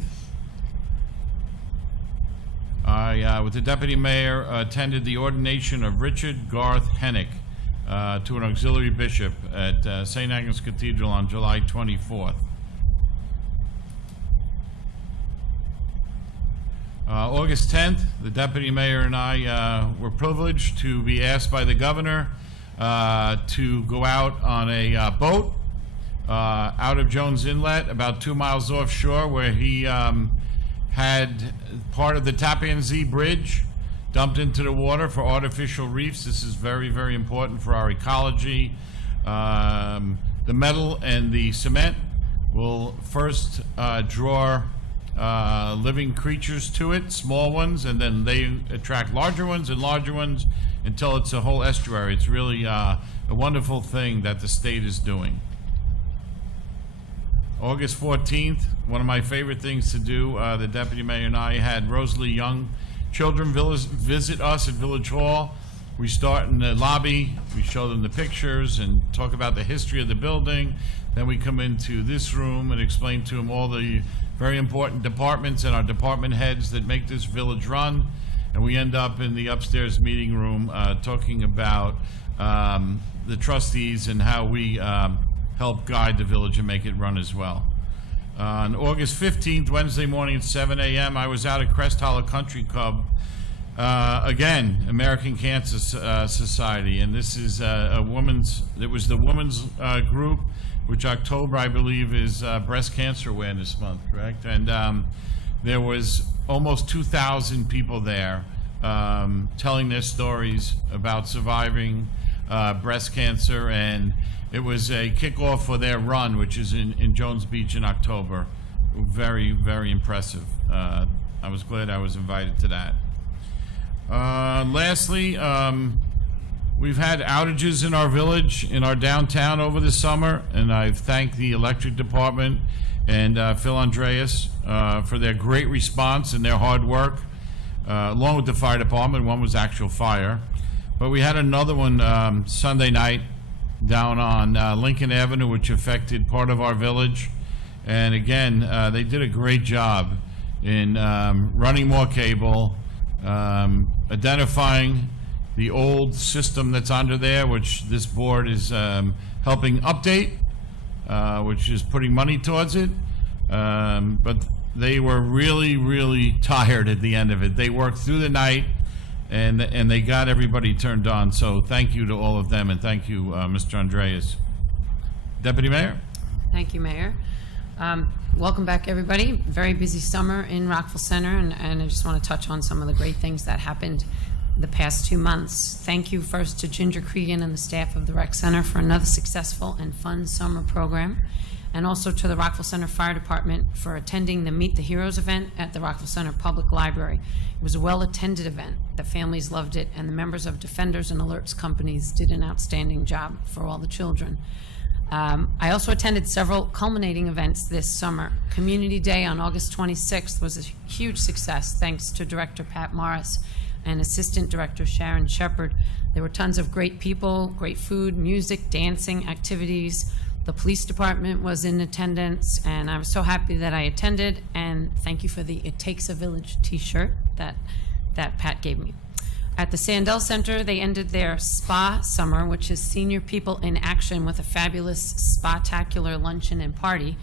I, with the deputy mayor, attended the ordination of Richard Garth Hennick to an auxiliary bishop at St. Agnes Cathedral on July 24th. August 10th, the deputy mayor and I were privileged to be asked by the governor to go out on a boat out of Jones Inlet, about 2 miles offshore, where he had part of the Tappan Zee Bridge dumped into the water for artificial reefs. This is very, very important for our ecology. The metal and the cement will first draw living creatures to it, small ones, and then they attract larger ones and larger ones until it's a whole estuary. It's really a wonderful thing that the state is doing. August 14th, one of my favorite things to do, the deputy mayor and I had Rosalie Young children visit us at Village Hall. We start in the lobby, we show them the pictures and talk about the history of the building. Then we come into this room and explain to them all the very important departments and our department heads that make this village run. And we end up in the upstairs meeting room talking about the trustees and how we help guide the village and make it run as well. On August 15th, Wednesday morning at 7 a.m., I was out at Crest Hollow Country Club, again, American Cancer Society, and this is it was the women's group, which October, I believe, is Breast Cancer Awareness Month, correct? And there was almost 2,000 people there telling their stories about surviving breast cancer, and it was a kickoff for their run, which is in Jones Beach in October. Very, very impressive. I was glad I was invited to that. Lastly, we've had outages in our village, in our downtown over the summer, and I've thanked the electric department and Phil Andreas for their great response and their hard work, along with the fire department. One was actual fire. But we had another one Sunday night down on Lincoln Avenue, which affected part of our village. And again, they did a great job in running more cable, identifying the old system that's under there, which this board is helping update, which is putting money towards it. But they were really, really tired at the end of it. They worked through the night, and they got everybody turned on. So thank you to all of them, and thank you, Mr. Andreas. Deputy Mayor? Thank you, Mayor. Welcome back, everybody. Very busy summer in Rockville Center, and I just want to touch on some of the great things that happened the past 2 months. Thank you first to Ginger Cregan and the staff of the Rec Center for another successful and fun summer program, and also to the Rockville Center Fire Department for attending the Meet the Heroes event at the Rockville Center Public Library. It was a well-attended event. The families loved it, and the members of Defenders and Alerts companies did an outstanding job for all the children. I also attended several culminating events this summer. Community Day on August 26th was a huge success, thanks to Director Pat Morris and Assistant Director Sharon Shepard. There were tons of great people, great food, music, dancing, activities. The police department was in attendance, and I was so happy that I attended, and thank you for the It Takes a Village t-shirt that Pat gave me. At the Sandell Center, they ended their spa summer, which is Senior People in Action, with a fabulous spa-tacular luncheon and party.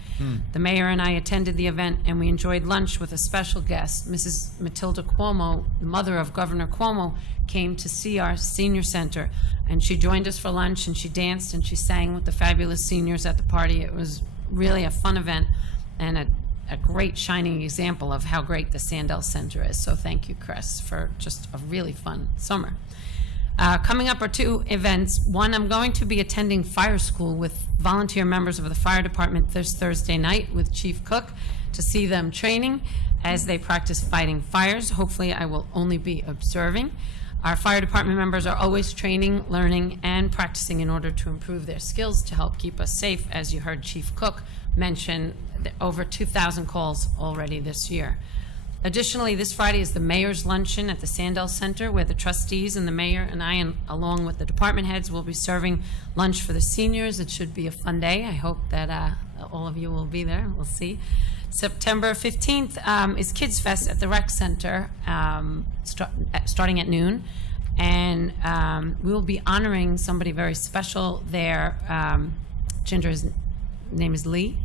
The mayor and I attended the event, and we enjoyed lunch with a special guest. Mrs. Matilda Cuomo, the mother of Governor Cuomo, came to see our senior center, and she joined us for lunch, and she danced and she sang with the fabulous seniors at the party. It was really a fun event and a great shining example of how great the Sandell Center is. So thank you, Chris, for just a really fun summer. Coming up are two events. One, I'm going to be attending fire school with volunteer members of the fire department this Thursday night with Chief Cook to see them training as they practice fighting fires. Hopefully I will only be observing. Our fire department members are always training, learning, and practicing in order to improve their skills to help keep us safe. As you heard Chief Cook mention, over 2,000 calls already this year. Additionally, this Friday is the Mayor's Luncheon at the Sandell Center, where the trustees and the mayor and I, along with the department heads, will be serving lunch for the seniors. It should be a fun day. I hope that all of you will be there. We'll see. September 15th is Kids Fest at the Rec Center, starting at noon. And we will be honoring somebody very special there. Ginger's name is Lee.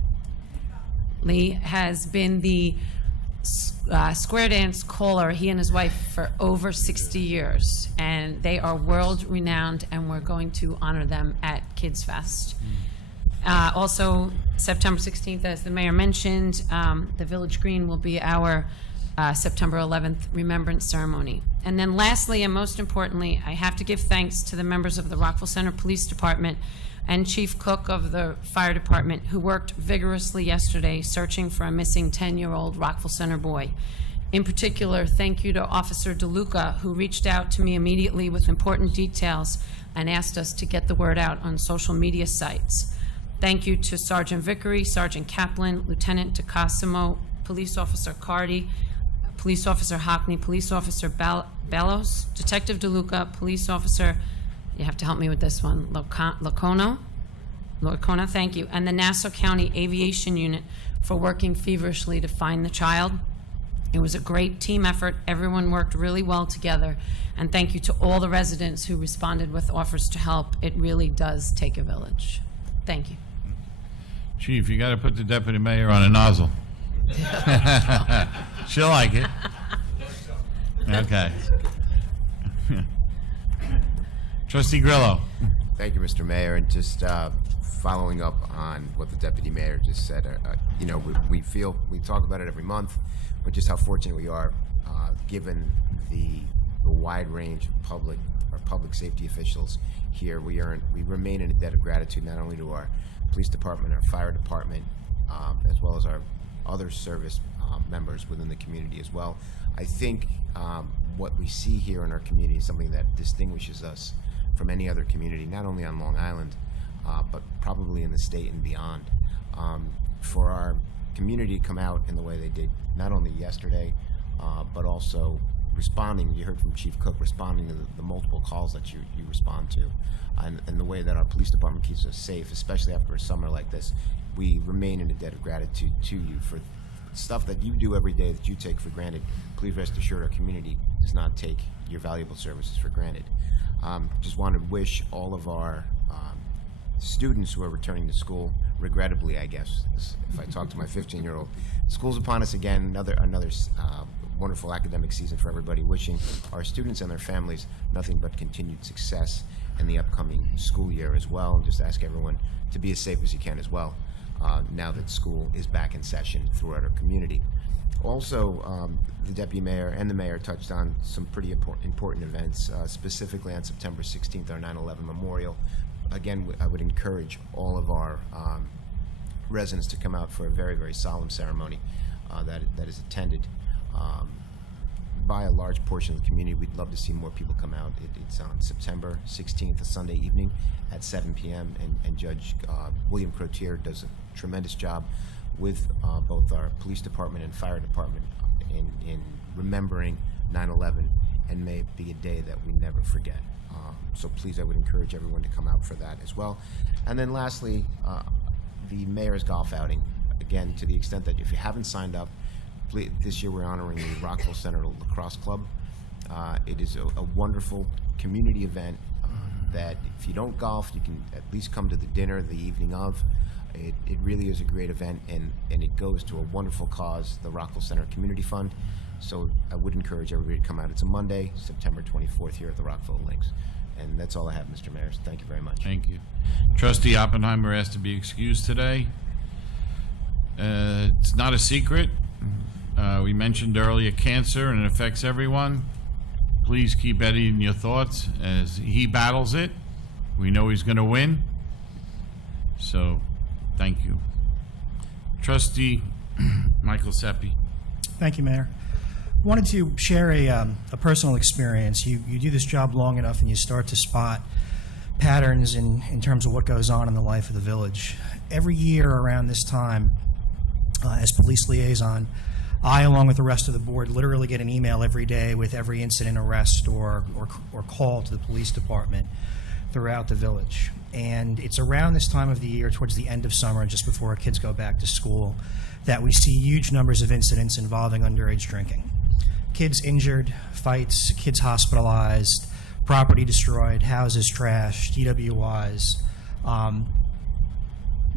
Lee has been the square dance caller, he and his wife, for over 60 years. And they are world renowned, and we're going to honor them at Kids Fest. Also, September 16th, as the mayor mentioned, the Village Green will be our September 11th Remembrance Ceremony. And then lastly, and most importantly, I have to give thanks to the members of the Rockville Center Police Department and Chief Cook of the Fire Department, who worked vigorously yesterday searching for a missing 10-year-old Rockville Center boy. In particular, thank you to Officer DeLuca, who reached out to me immediately with important details and asked us to get the word out on social media sites. Thank you to Sergeant Vickery, Sergeant Kaplan, Lieutenant DeCosimo, Police Officer Cardi, Police Officer Hockney, Police Officer Bellows, Detective DeLuca, Police Officer, you have to help me with this one, Locona, thank you, and the Nassau County Aviation Unit for working feverishly to find the child. It was a great team effort. Everyone worked really well together. And thank you to all the residents who responded with offers to help. It really does take a village. Thank you. Chief, you got to put the deputy mayor on a nozzle. She'll like it. Okay. Trustee Grillo. Thank you, Mr. Mayor, and just following up on what the deputy mayor just said. You know, we talk about it every month, but just how fortunate we are, given the wide range of public safety officials here. We remain in a debt of gratitude not only to our police department, our fire department, as well as our other service members within the community as well. I think what we see here in our community is something that distinguishes us from any other community, not only on Long Island, but probably in the state and beyond. For our community to come out in the way they did, not only yesterday, but also responding, you heard from Chief Cook, responding to the multiple calls that you respond to, and the way that our police department keeps us safe, especially after a summer like this. We remain in a debt of gratitude to you for stuff that you do every day that you take for granted. Please rest assured our community does not take your valuable services for granted. Just want to wish all of our students who are returning to school, regrettably, I guess, if I talk to my 15-year-old, school's upon us again, another wonderful academic season for everybody. Wishing our students and their families nothing but continued success in the upcoming school year as well, and just ask everyone to be as safe as you can as well, now that school is back in session throughout our community. Also, the deputy mayor and the mayor touched on some pretty important events, specifically on September 16th, our 9/11 memorial. Again, I would encourage all of our residents to come out for a very, very solemn ceremony that is attended by a large portion of the community. We'd love to see more people come out. It's on September 16th, a Sunday evening at 7 p.m. And Judge William Crotier does a tremendous job with both our police department and fire department in remembering 9/11, and may it be a day that we never forget. So please, I would encourage everyone to come out for that as well. And then lastly, the mayor's golf outing. Again, to the extent that if you haven't signed up, please, this year we're honoring the Rockville Center Lacrosse Club. It is a wonderful community event that if you don't golf, you can at least come to the dinner the evening of. It really is a great event, and it goes to a wonderful cause, the Rockville Center Community Fund. So I would encourage everybody to come out. It's a Monday, September 24th here at the Rockville Links. And that's all I have, Mr. Mayor. Thank you very much. Thank you. Trustee Oppenheimer asked to be excused today. It's not a secret. We mentioned earlier cancer, and it affects everyone. Please keep Eddie in your thoughts as he battles it. We know he's going to win. So, thank you. Trustee Michael Seppi. Thank you, Mayor. Wanted to share a personal experience. You do this job long enough and you start to spot patterns in terms of what goes on in the life of the village. Every year around this time, as police liaison, I, along with the rest of the board, literally get an email every day with every incident, arrest, or call to the police department throughout the village. And it's around this time of the year, towards the end of summer, just before our kids go back to school, that we see huge numbers of incidents involving underage drinking. Kids injured, fights, kids hospitalized, property destroyed, houses trashed, DWIs.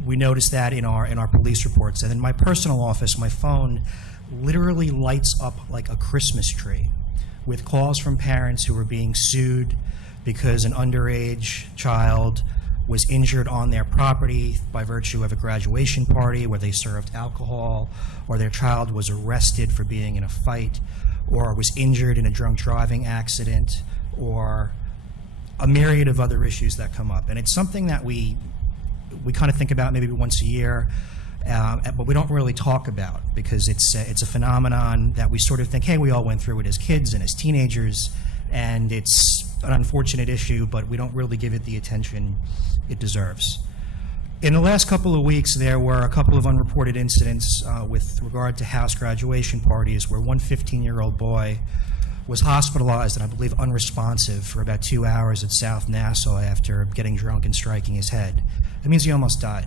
We notice that in our police reports. And in my personal office, my phone literally lights up like a Christmas tree with calls from parents who are being sued because an underage child was injured on their property by virtue of a graduation party where they served alcohol, or their child was arrested for being in a fight, or was injured in a drunk driving accident, or a myriad of other issues that come up. And it's something that we kind of think about maybe once a year, but we don't really talk about, because it's a phenomenon that we sort of think, hey, we all went through it as kids and as teenagers, and it's an unfortunate issue, but we don't really give it the attention it deserves. In the last couple of weeks, there were a couple of unreported incidents with regard to house graduation parties where one 15-year-old boy was hospitalized and I believe unresponsive for about 2 hours at South Nassau after getting drunk and striking his head. That means he almost died.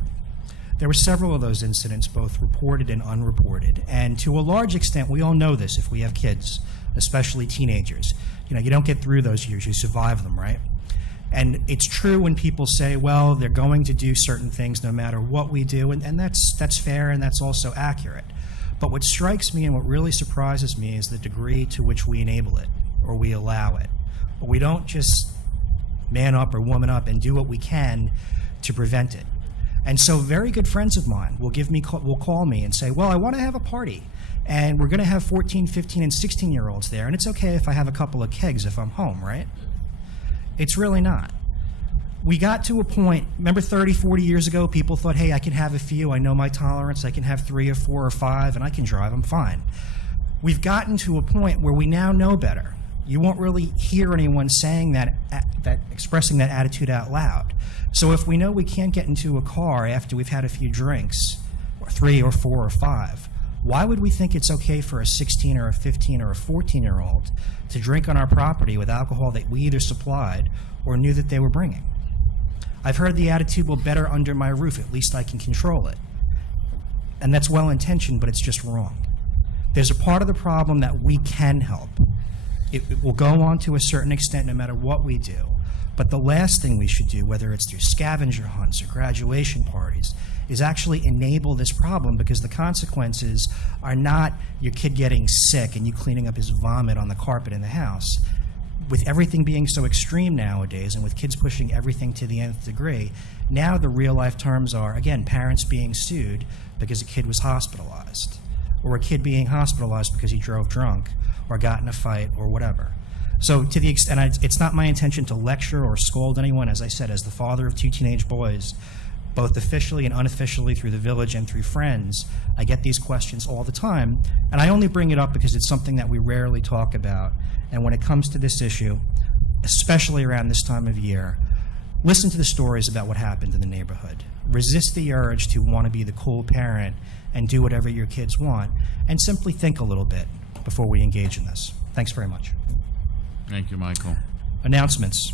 There were several of those incidents, both reported and unreported. And to a large extent, we all know this if we have kids, especially teenagers. You don't get through those years, you survive them, right? And it's true when people say, well, they're going to do certain things no matter what we do, and that's fair and that's also accurate. But what strikes me and what really surprises me is the degree to which we enable it or we allow it. We don't just man up or woman up and do what we can to prevent it. And so very good friends of mine will call me and say, well, I want to have a party, and we're going to have 14, 15, and 16-year-olds there, and it's okay if I have a couple of kegs if I'm home, right? It's really not. We got to a point, remember 30, 40 years ago, people thought, hey, I can have a few, I know my tolerance, I can have 3 or 4 or 5, and I can drive, I'm fine. We've gotten to a point where we now know better. You won't really hear anyone saying that expressing that attitude out loud. So if we know we can't get into a car after we've had a few drinks, or 3 or 4 or 5, why would we think it's okay for a 16 or a 15 or a 14-year-old to drink on our property with alcohol that we either supplied or knew that they were bringing? I've heard the attitude, well, better under my roof, at least I can control it. And that's well-intentioned, but it's just wrong. There's a part of the problem that we can help. It will go on to a certain extent no matter what we do. But the last thing we should do, whether it's through scavenger hunts or graduation parties, is actually enable this problem, because the consequences are not your kid getting sick and you cleaning up his vomit on the carpet in the house. With everything being so extreme nowadays and with kids pushing everything to the nth degree, now the real life terms are, again, parents being sued because a kid was hospitalized, or a kid being hospitalized because he drove drunk or got in a fight or whatever. So to the extent, it's not my intention to lecture or scold anyone. As I said, as the father of 2 teenage boys, both officially and unofficially through the village and through friends, I get these questions all the time. And I only bring it up because it's something that we rarely talk about. And when it comes to this issue, especially around this time of year, listen to the stories about what happened in the neighborhood. Resist the urge to want to be the cool parent and do whatever your kids want, and simply think a little bit before we engage in this. Thanks very much. Thank you, Michael. Announcements.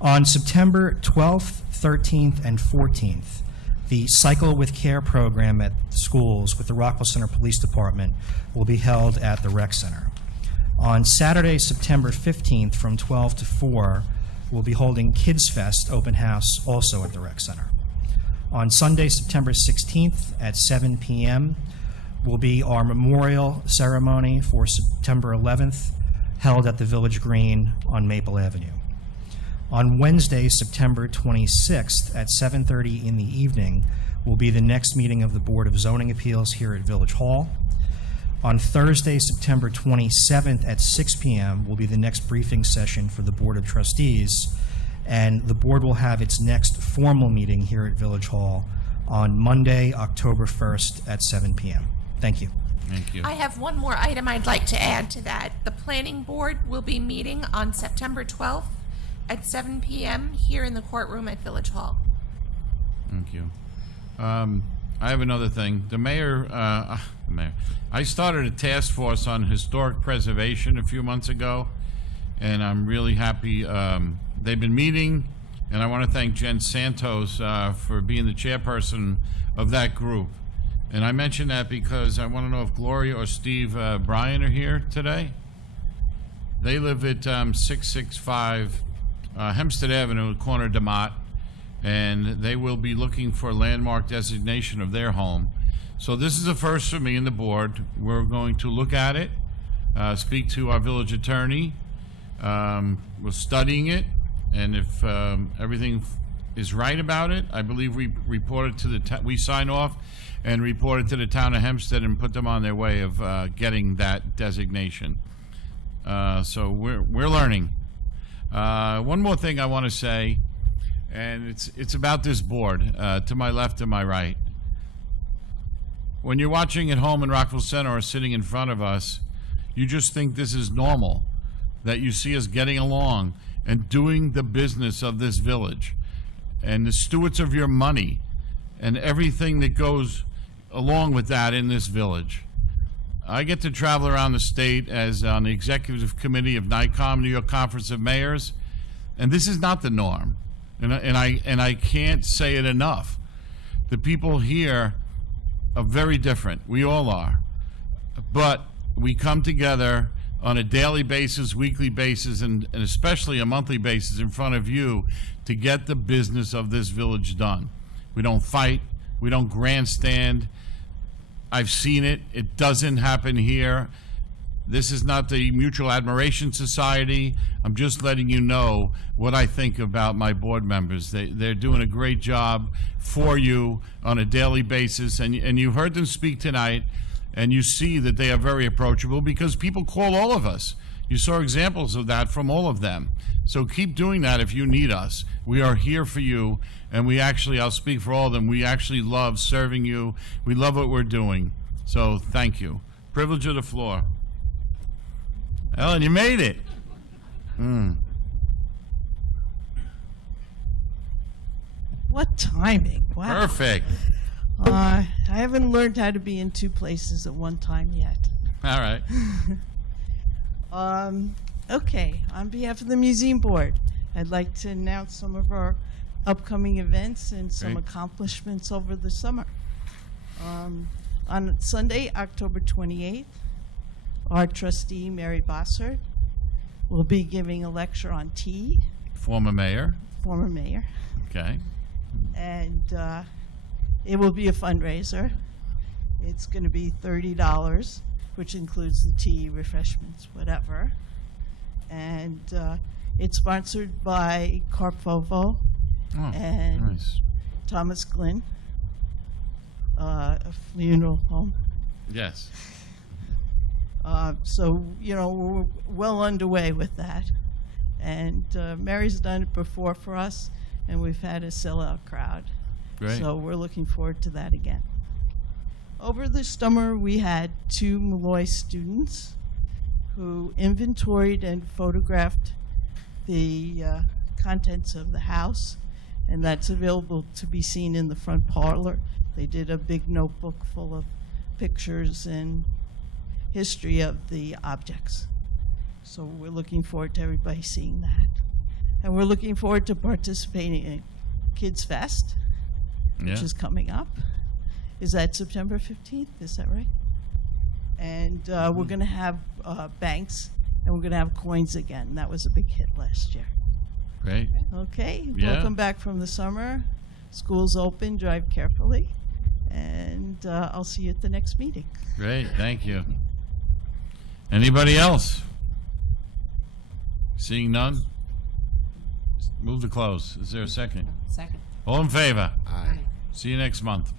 On September 12th, 13th, and 14th, the Cycle with Care program at schools with the Rockville Center Police Department will be held at the Rec Center. On Saturday, September 15th, from 12 to 4, we'll be holding Kids Fest open house also at the Rec Center. On Sunday, September 16th at 7 p.m. will be our memorial ceremony for September 11th, held at the Village Green on Maple Avenue. On Wednesday, September 26th at 7:30 in the evening will be the next meeting of the Board of Zoning Appeals here at Village Hall. On Thursday, September 27th at 6 p.m. will be the next briefing session for the Board of Trustees, and the board will have its next formal meeting here at Village Hall on Monday, October 1st at 7 p.m. Thank you. Thank you. I have one more item I'd like to add to that. The planning board will be meeting on September 12th at 7 p.m. here in the courtroom at Village Hall. Thank you. I have another thing. The mayor, I started a task force on historic preservation a few months ago, and I'm really happy. They've been meeting, and I want to thank Jen Santos for being the chairperson of that group. And I mention that because I want to know if Gloria or Steve Bryan are here today. They live at 665 Hempstead Avenue, corner de Mott, and they will be looking for landmark designation of their home. So this is a first for me and the board. We're going to look at it, speak to our village attorney. We're studying it, and if everything is right about it, I believe we reported to the we sign off and reported to the town of Hempstead and put them on their way of getting that designation. So we're learning. One more thing I want to say, and it's about this board, to my left and my right. When you're watching at home in Rockville Center or sitting in front of us, you just think this is normal, that you see us getting along and doing the business of this village and the stewards of your money and everything that goes along with that in this village. I get to travel around the state as on the executive committee of NYCOM, New York Conference of Mayors, and this is not the norm. And I can't say it enough. The people here are very different. We all are. But we come together on a daily basis, weekly basis, and especially a monthly basis in front of you to get the business of this village done. We don't fight. We don't grandstand. I've seen it. It doesn't happen here. This is not the Mutual Admiration Society. I'm just letting you know what I think about my board members. They're doing a great job for you on a daily basis, and you heard them speak tonight, and you see that they are very approachable because people call all of us. You saw examples of that from all of them. So keep doing that if you need us. We are here for you, and we actually, I'll speak for all of them, we actually love serving you. We love what we're doing. So thank you. Privilege of the floor. Ellen, you made it. What timing. Wow. Perfect. I haven't learned how to be in two places at one time yet. All right. Okay, on behalf of the museum board, I'd like to announce some of our upcoming events and some Great. accomplishments over the summer. On Sunday, October 28th, our trustee, Mary Bossert, will be giving a lecture on tea, Former mayor. former mayor, Okay. and it will be a fundraiser. It's going to be $30, which includes the tea, refreshments, whatever. And it's sponsored by Carpovo Oh, and nice. Thomas Glynn, a funeral home. Yes. So, you know, we're well underway with that. And Mary's done it before for us, and we've had a sellout crowd. Great. So we're looking forward to that again. Over the summer, we had 2 Malloy students who inventoried and photographed the contents of the house, and that's available to be seen in the front parlor. They did a big notebook full of pictures and history of the objects. So we're looking forward to everybody seeing that. And we're looking forward to participating in Kids Fest, Yeah. which is coming up. Is that September 15th? Is that right? And we're going to have banks, and we're going to have coins again. That was a big hit last year. Great. Okay, Yeah. welcome back from the summer. School's open, drive carefully, and I'll see you at the next meeting. Great. Thank you. Anybody else? Seeing none? Move to close. Is there a second? Second. All in favor? Aye. See you next month.